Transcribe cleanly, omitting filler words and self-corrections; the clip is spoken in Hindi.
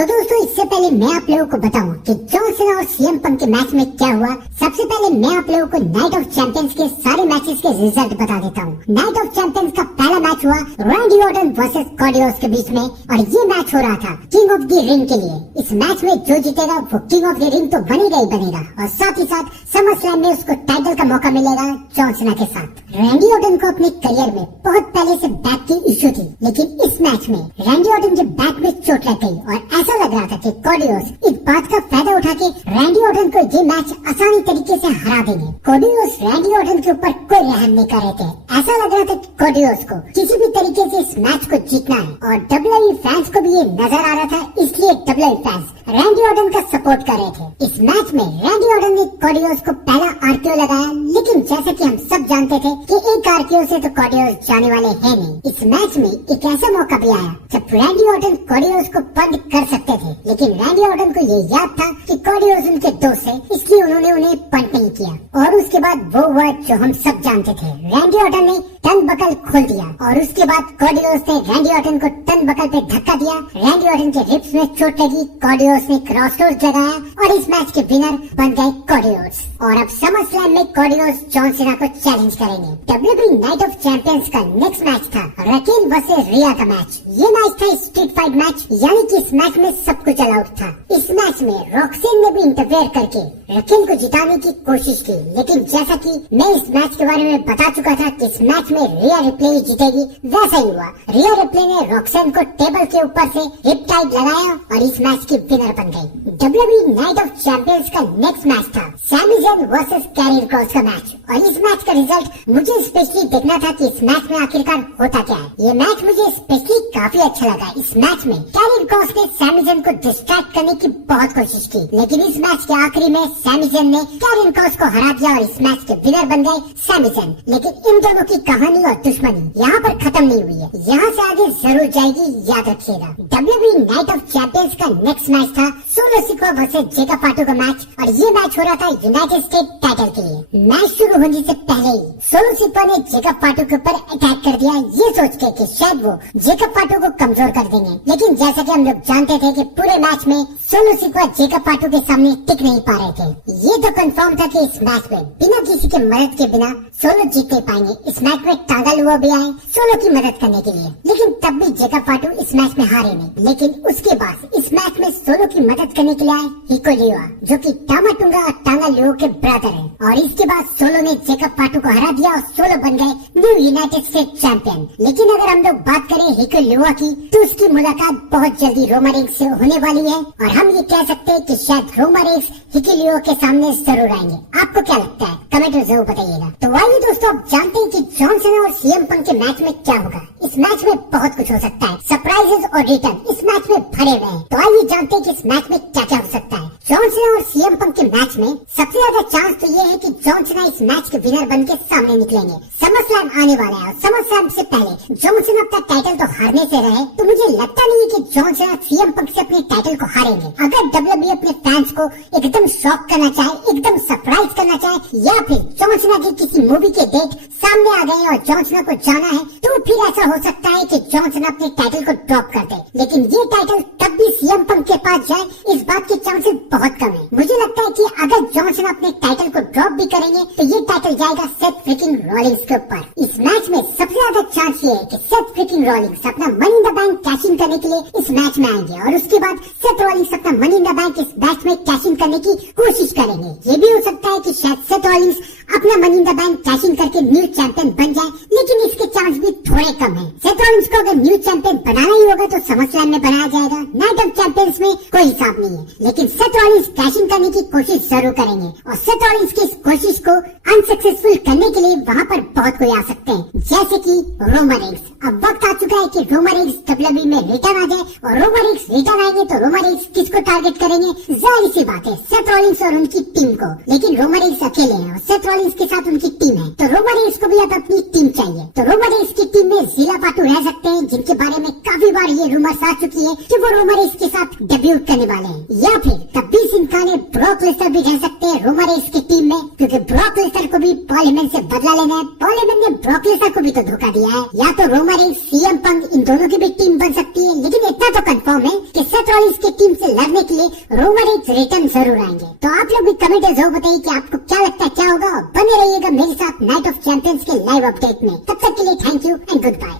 तो दोस्तों इससे पहले मैं आप लोगों को बताऊं कि जॉन सीना और सीएम पंक के मैच में क्या हुआ। सबसे पहले मैं आप लोगों को नाइट ऑफ चैंपियंस के सारे मैचेस के रिजल्ट बता देता हूं। नाइट ऑफ चैंपियंस का पहला मैच हुआ रैंडी ऑर्टन वर्सेस कॉडी के बीच में और ये मैच हो रहा था किंग ऑफ द रिंग के लिए। इस मैच में जो जीतेगा वो किंग ऑफ द रिंग तो बनेगा ही बनेगा और साथ ही साथ समर स्लैम में उसको टाइटल का मौका मिलेगा जॉन सीना के साथ। रैंडी ऑर्टन को अपने करियर में बहुत पहले से बैक की इश्यू थी, लेकिन इस मैच में रैंडी ऑर्टन के बैक में चोट लग गई और ऐसा लग रहा था कि कॉडियोस इस बात का फायदा उठा के रैंडी ऑर्टन को ये मैच आसानी तरीके से हरा देंगे। कॉडियोस रैंडी ऑर्टन के ऊपर कोई रहम नहीं कर रहे थे। ऐसा लग रहा था कि कॉडियोस को किसी भी तरीके से इस मैच को जीतना है और डब्ल्यूडब्ल्यूई फैंस को भी ये नजर आ रहा था, इसलिए डब्ल्यूडब्ल्यूई फैंस रैंडी ऑर्टन का सपोर्ट कर रहे थे। इस मैच में रैंडी ऑर्टन ने कॉडियोस को पहला आरकेओ लगाया, लेकिन जैसा कि हम सब जानते थे कि एक आरकेओ से तो कॉडियोस जाने वाले हैं नहीं। इस मैच में एक ऐसा मौका भी आया जब रैंडी ऑर्टन कॉडियोस को बंद कर सकते थे, लेकिन रैंडी ऑर्टन को ये याद था कि कॉडियोस उनके दोस्त है, इसलिए उन्होंने उन्हें पंट नहीं किया। और उसके बाद वो वर्ड जो हम सब जानते थे, रैंडी ऑर्टन ने टर्न बकल खोल दिया और उसके बाद कॉडियोस ने रैंडी ऑर्टन को टर्न बकल पे धक्का दिया। रैंडी ऑर्टन के रिब्स में चोट लगी, कॉडियोस ने क्रॉसरोड लगाया और इस मैच के विनर बन गए कॉडियोस। और अब समर स्लैम में कॉडियोस जॉन सीना को चैलेंज करेंगे। डब्ल्यूडब्ल्यूई नाइट ऑफ चैंपियंस का नेक्स्ट मैच था रकीन वर्सेस रिया का मैच। ये मैच था स्ट्रीट फाइट मैच, यानी कि इस मैच में सब कुछ अलाउड था। इस मैच में रॉक्सेन ने भी इंटरफेयर करके रकीन को जिताने की कोशिश की, लेकिन जैसा कि मैं इस मैच के बारे में बता चुका था कि इस मैच में रिया रिप्ले ही जीतेगी, वैसा ही हुआ। रिया रिप्ले ने रॉक्सेन को टेबल के ऊपर से हिप टाइट लगाया और इस मैच की विनर बन गई। डब्ल्यूडब्ल्यूई नाइट ऑफ चैंपियंस का नेक्स्ट मैच था Sammy Zayn versus Karrion Kross का मैच और इस मैच का रिजल्ट मुझे स्पेशली देखना था कि इस मैच में आखिरकार होता क्या है। ये मैच मुझे स्पेशली काफी अच्छा लगा। इस मैच में कैरियर क्रॉस ने सैमी ज़ेन को डिस्ट्रैक्ट करने की बहुत कोशिश की, लेकिन इस मैच के आखिरी में सैमी ज़ेन ने कैरियर क्रॉस को हरा दिया और इस मैच के विनर बन गए सैमी ज़ेन। लेकिन इन दोनों की कहानी और दुश्मनी यहाँ पर खत्म नहीं हुई है, यहाँ से आगे जरूर जाएगी, याद रखिएगा। डब्ल्यूडब्ल्यूई नाइट ऑफ चैंपियंस का नेक्स्ट मैच था सोलो सिक्वा वर्सेस जेकब फाटू का मैच और ये मैच हो रहा था यूनाइटेड स्टेट टाइटल के लिए। मैच शुरू होने से पहले ही सोलो सिक्वा ने जेकब फाटू के ऊपर अटैक कर दिया, ये सोच के कि शायद वो जेकब फाटू को कमजोर कर देंगे, लेकिन जैसा कि हम लोग जानते थे कि पूरे मैच में सोलो सिक्वा जेकब फाटू के सामने टिक नहीं पा रहे थे। ये तो कंफर्म था कि इस मैच में बिना किसी के मदद के बिना सोलो जीत नहीं पाएंगे। इस मैच में टांगा लुआ भी आए सोलो की मदद करने के लिए, लेकिन तब भी जेकब फाटू इस मैच में हारे नहीं। लेकिन उसके बाद इस मैच में सोलो की मदद करने के लिए आए हिको लिवा, जो कि टामा टुंगा और टांगा लियो के ब्रदर है। और इसके बाद सोलो ने जेकब फाटू को हरा दिया और सोलो बन गए न्यू यूनाइटेड स्टेट चैंपियन। लेकिन अगर हम लोग बात करें हिको लिवा की, तो उसकी मुलाकात बहुत जल्दी रोमन रेंस से होने वाली है और हम ये कह सकते हैं कि शायद रोमन रेंस हिको लिवा के सामने जरूर आएंगे। आपको क्या लगता है? कमेंट में जरूर बताइएगा। तो आइए दोस्तों, आप जानते हैं कि जॉन सीना और सीएम पंक के मैच में क्या होगा। इस मैच में बहुत कुछ हो सकता है, सरप्राइजेस और रिटर्न इस मैच में भरे हुए हैं। तो आइए जानते हैं कि इस मैच में क्या क्या हो सकता है। जॉन सीना और सीएम पंक के मैच में सबसे ज्यादा चांस तो ये है कि जॉन सीना इस मैच के विनर बन के सामने निकलेंगे। समर स्लैम आने वाला है और समर स्लैम से पहले जॉन सीना अपना टाइटल तो हारने से रहे, तो मुझे लगता नहीं है कि जॉन सीना सीएम पंक से अपने टाइटल को हारेंगे। अगर डब्ल्यूडब्ल्यूई अपने फैंस को एकदम शॉक करना चाहे, एकदम सरप्राइज करना चाहे, या फिर जॉन सीना की किसी मूवी के डेट सामने आ गए और जॉन सीना को जाना है, तो फिर ऐसा हो सकता है कि जॉन सीना अपने टाइटल को ड्रॉप कर दे। लेकिन ये टाइटल तब भी सीएम पंक के पास जाए, इस बात के चांसेस बहुत कम है। मुझे लगता है कि अगर जॉन सीना अपने टाइटल को ड्रॉप भी करेंगे तो ये टाइटल जाएगा सेथ फ्रीकिंग रॉलिंग्स के ऊपर। इस मैच में सबसे ज्यादा चांस ये है कि सेथ फ्रीकिंग रॉलिंग्स अपना money in the bank cash in करने के लिए इस मैच में आएंगे और उसके बाद सेथ रॉलिंग्स अपना मनी इन द बैंक इस मैच में कैश इन करने की कोशिश करेंगे। ये भी हो सकता है कि शायद सेथ रॉलिंग्स अपना money in the bank cash in करके न्यू चैंपियन बन जाए, लेकिन इसके चांस भी थोड़े कम है। सेथ रॉलिंग्स को अगर न्यू चैंपियन बनाना ही होगा तो समर स्लैम में बनाया जाएगा। नाइट ऑफ चैंपियंस में कोई हिसाब नहीं है, लेकिन सेथ रॉलिंग्स कैश इन करने की कोशिश जरूर करेंगे और सेथ रॉलिंग्स की इस कोशिश को अनसक्सेसफुल करने के लिए वहाँ पर बहुत कोई आ सकते हैं, जैसे कि रोमन रेंस। अब वक्त आ चुका है कि रोमन रेंस डब्ल्यूडब्ल्यूई में रिटर्न आ जाए और रोमन रेंस रिटर्न आएंगे तो रोमन रेंस किसको टारगेट करेंगे? जाहिर सी बात है, सेथ रॉलिंग्स और उनकी टीम को। लेकिन रोमन रेंस अकेले हैं और सेथ रॉलिंग्स के साथ उनकी टीम है, तो रोमन रेंस को भी अब अपनी टीम चाहिए। तो रोमन रेंस की टीम में ज़िला फाटू रह सकते हैं, जिनके बारे में काफी बार ये रूमर्स आ चुकी है कि वो रूमरेस के साथ डेब्यूट करने वाले हैं, या फिर द बीस इनकारे ब्रॉक लेसनर भी रह सकते हैं रूमरेस की टीम में, क्योंकि ब्रॉक लेसनर को भी पॉल हेमन से बदला लेना है। पॉल हेमन ने ब्रॉक लेसनर को भी तो धोखा दिया है। या तो रूमरेस, सीएम पंक, इन दोनों की भी टीम बन सकती है, लेकिन इतना तो कंफर्म है कि सेथ रॉलिंस की टीम से लड़ने के लिए रूमरेस रिटर्न जरूर आएंगे। तो आप लोग भी कमेंट में जरूर बताइए कि आपको क्या लगता है क्या होगा। बने रहिएगा मेरे साथ नाइट ऑफ चैंपियंस के लाइव अपडेट में। तब तक के लिए thank you and good bye.